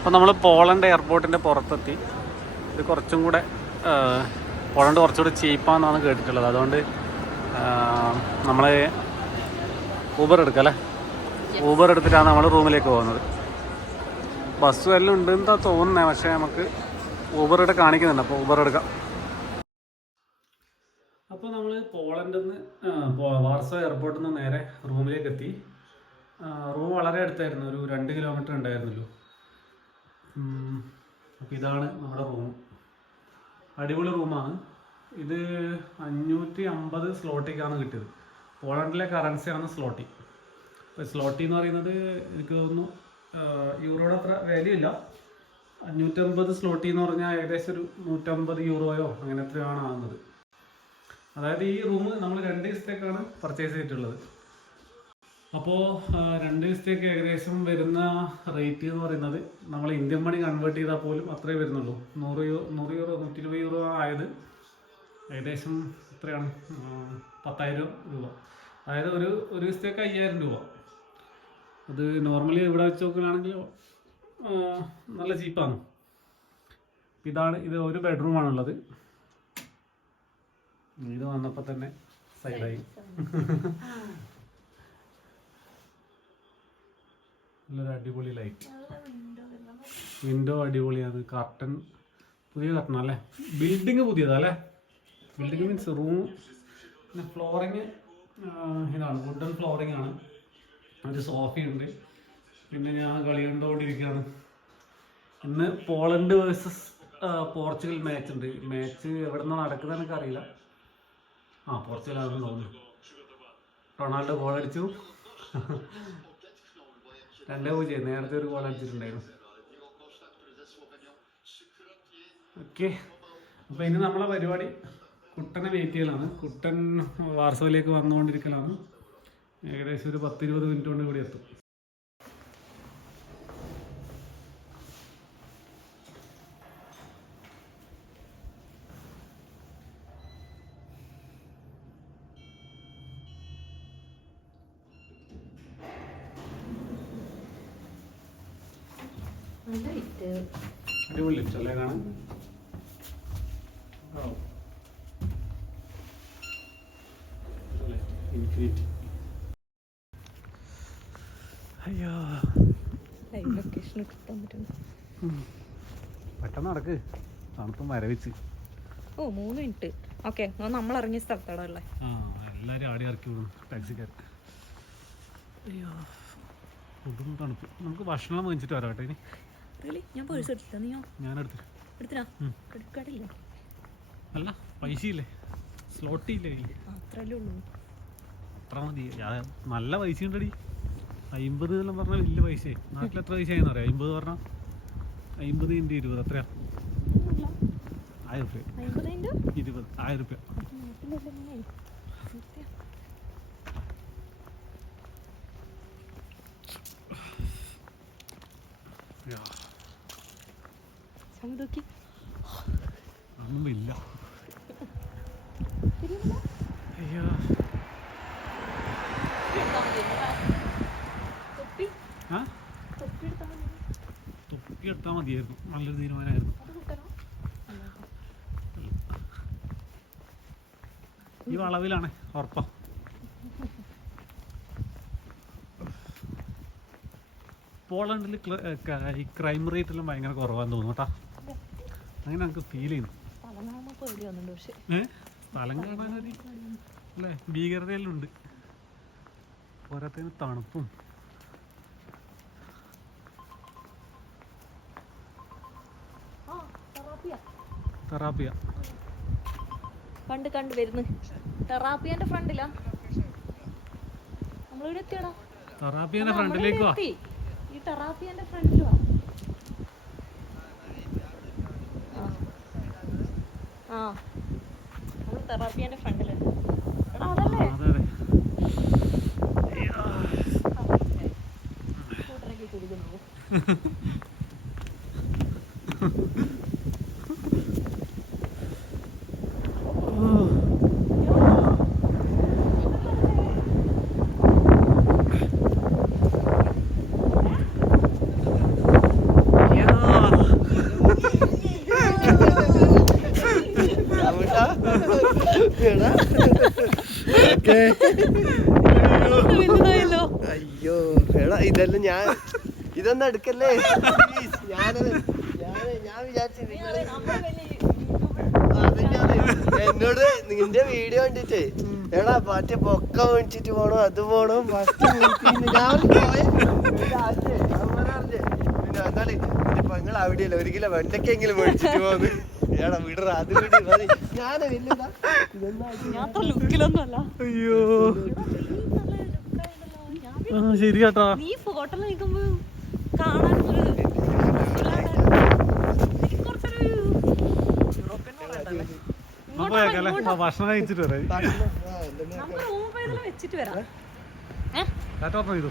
അപ്പോൾ നമ്മൾ പോളണ്ട് എയർപോർട്ടിൻ്റെ പുറത്തെത്തി. ഇത് കുറച്ചും കൂടെ പോളണ്ട് കുറച്ചുകൂടി ചീപ്പാണെന്നാണ് കേട്ടിട്ടുള്ളത്. അതുകൊണ്ട് നമ്മൾ ഊബർ എടുക്കാം അല്ലേ. ഊബർ എടുത്തിട്ടാണ് നമ്മൾ റൂമിലേക്ക് പോകുന്നത്. ബസ്സും എല്ലാം ഉണ്ട് എന്താ തോന്നുന്നത്, പക്ഷേ നമുക്ക് ഊബർ ഇവിടെ കാണിക്കുന്നുണ്ട്. അപ്പോൾ ഊബർ എടുക്കാം. അപ്പോൾ നമ്മൾ പോളണ്ടിൽ നിന്ന് വാർസോ എയർപോർട്ടിൽ നിന്ന് നേരെ റൂമിലേക്ക് എത്തി. റൂം വളരെ അടുത്തായിരുന്നു, ഒരു 2 കിലോമീറ്റർ ഉണ്ടായിരുന്നല്ലോ. അപ്പോൾ ഇതാണ് നമ്മുടെ റൂം. അടിപൊളി റൂമാണ് ഇത്. 550 സ്ലോട്ടിക്കാണ് കിട്ടിയത്. പോളണ്ടിലെ കറൻസിയാണ് സ്ലോട്ടി. അപ്പോൾ സ്ലോട്ടി എന്ന് പറയുന്നത് എനിക്ക് തോന്നുന്നു യൂറോയുടെ അത്ര വിലയില്ല. 550 സ്ലോട്ടി എന്ന് പറഞ്ഞാൽ ഏകദേശം ഒരു 150 യൂറോയോ അങ്ങനെ എത്രയാണ് ആകുന്നത്. അതായത് ഈ റൂം നമ്മൾ 2 ദിവസത്തേക്കാണ് പർച്ചേസ് ചെയ്തിട്ടുള്ളത്. അപ്പോൾ 2 ദിവസത്തേക്ക് ഏകദേശം വരുന്ന റേറ്റ് എന്ന് പറയുന്നത് നമ്മൾ ഇന്ത്യൻ മണി കൺവേർട്ട് ചെയ്താൽ പോലും അത്രേ വരുന്നുള്ളൂ. 100 യൂറോ 120 യൂറോ ആയത് ഏകദേശം എത്രയാണ് 10,000 രൂപ. അതായത് ഒരു ദിവസത്തേക്ക് 5,000 രൂപ. അത് നോർമലി ഇവിടെ വെച്ച് നോക്കുകയാണെങ്കിൽ നല്ല ചീപ്പാണ്. ഇത് ഒരു ബെഡ്റൂമാണുള്ളത്. ഇത് വന്നപ്പോൾ തന്നെ സൈഡായി. നല്ലൊരു അടിപൊളി ലൈറ്റ്. വിൻഡോ അടിപൊളിയാണ്. കർട്ടൻ പുതിയ കർട്ടൻ അല്ലേ. ബിൽഡിങ് പുതിയതല്ലേ. Building means room. പിന്നെ ഫ്ലോറിങ് ഇതാണ്, വുഡൻ ഫ്ലോറിങ് ആണ്. ഒരു സോഫയുണ്ട്. പിന്നെ ഞാൻ കളി കണ്ടുകൊണ്ടിരിക്കുകയാണ്. ഇന്ന് പോളണ്ട് വേഴ്സസ് പോർച്ചുഗൽ മാച്ച് ഉണ്ട്. മാച്ച് എവിടെ നിന്നാണ് നടക്കുന്നതെന്ന് എനിക്ക് അറിയില്ല. പോർച്ചുഗലാണെന്ന് തോന്നുന്നു. റൊണാൾഡോ ഗോൾ അടിച്ചു. 2-0. നേരത്തെ ഒരു ഗോൾ അടിച്ചിട്ടുണ്ടായിരുന്നു. ഓക്കെ, അപ്പോൾ ഇനി നമ്മളെ പരിപാടി കുട്ടനെ വെയിറ്റ് ചെയ്യലാണ്. കുട്ടൻ വാർസോയിലേക്ക് വന്നുകൊണ്ടിരിക്കലാണ്. ഏകദേശം ഒരു 10-20 മിനിറ്റ് കൊണ്ട് കൂടി എത്തും. അടിപൊളി ലിഫ്റ്റ് അല്ലേ കാണാൻ. ഇൻഫിനിറ്റി. അയ്യോ, പെട്ടെന്ന് നടക്ക്. തണുപ്പ് മരവിച്ച്. 3 മിനിറ്റ്. ഓക്കെ, നമ്മൾ ഇറങ്ങിയ സ്ഥലത്താണല്ലേ. എല്ലാരും ആടി ഇറക്കി വിടും ടാക്സിക്കാർ. അയ്യോ, ഫുഡും തണുപ്പ്. നമുക്ക് ഭക്ഷണം വാങ്ങിച്ചിട്ട് വരാം കേട്ടോ. ഇനി ഞാൻ പേഴ്സ് എടുത്തില്ല. നീയോ? ഞാൻ എടുത്തില്ല. ക്രെഡിറ്റ് കാർഡില്ല. അല്ല, പൈസ ഇല്ലേ, സ്ലോട്ടി ഇല്ലേ. അത്രല്ലേ ഉള്ളൂ. അത്ര മതി. നല്ല പൈസ ഉണ്ടടി. 50 എന്നെല്ലാം പറഞ്ഞാൽ വലിയ പൈസയായി. നാട്ടിൽ എത്ര പൈസയായെന്ന് അറിയാം? 50 പറഞ്ഞാൽ 50 × 20 എത്രയാ? 1000 രൂപ. 20 1000 രൂപ. ഒന്നുമില്ല. അയ്യോ, തൊപ്പി എടുത്താൽ മതിയായിരുന്നു. നല്ലൊരു തീരുമാനമായിരുന്നു. ഈ വളവിലാണ് ഉറപ്പാ. പോളണ്ടിൽ ഈ ക്രൈം റേറ്റ് എല്ലാം ഭയങ്കര കുറവാന്ന് തോന്നുന്നു കേട്ടാ. അങ്ങനെ നമുക്ക് ഫീൽ ചെയ്യുന്നു. സ്ഥലം കാണാനൊരു അല്ലേ, ഭീകരതയെല്ലാം ഉണ്ട്. പോരാത്തതിന് തണുപ്പും. തെറാപ്പിയ കണ്ട് വരുന്നു. തെറാപ്പിയന്റെ ഫ്രണ്ടിലാ നമ്മളിവിടെ എത്തിയടാ. തെറാപ്പിയന്റെ ഫ്രണ്ടിലേക്ക് വാ. ഈ തെറാപ്പിയന്റെ ഫ്രണ്ടിൽ വാ. നമ്മൾ തെറാപ്പിയന്റെ ഫ്രണ്ടിലുണ്ട്. അതല്ലേ കൂട്ടരൊക്കെ കുടിക്കുന്നു. Yeah. വലുതായല്ലോ. അയ്യോ എടാ ഇതെല്ലാം ഇതൊന്നും എടുക്കല്ലേ. ഞാൻ വിചാരിച്ചു എന്നോട് നിന്റെ വീഡിയോ കണ്ടിട്ടേ എടാ മറ്റേ പൊക്ക മേടിച്ചിട്ട് പോണോ അത് പോണോ പിന്നെ എന്നാല് നിങ്ങൾ അവിടെയല്ല 1 കിലോ വെണ്ടക്കെങ്കിലും മേടിച്ചിട്ട് പോകുന്നു. എടാ വിടറ അത് വിട് മതി. ഞാന് വലുതാ ഞാൻ അത്ര ലുക്കിലൊന്നും അല്ല. അയ്യോ ശരിയാട്ടാ. നീ ഫോട്ടോയിൽ നിൽക്കുമ്പോ കാണാൻ ഭക്ഷണം കഴിച്ചിട്ട് വരാം. നമുക്ക് റൂം പോയി വെച്ചിട്ട് വരാം. കാറ്റോർണം ചെയ്തു.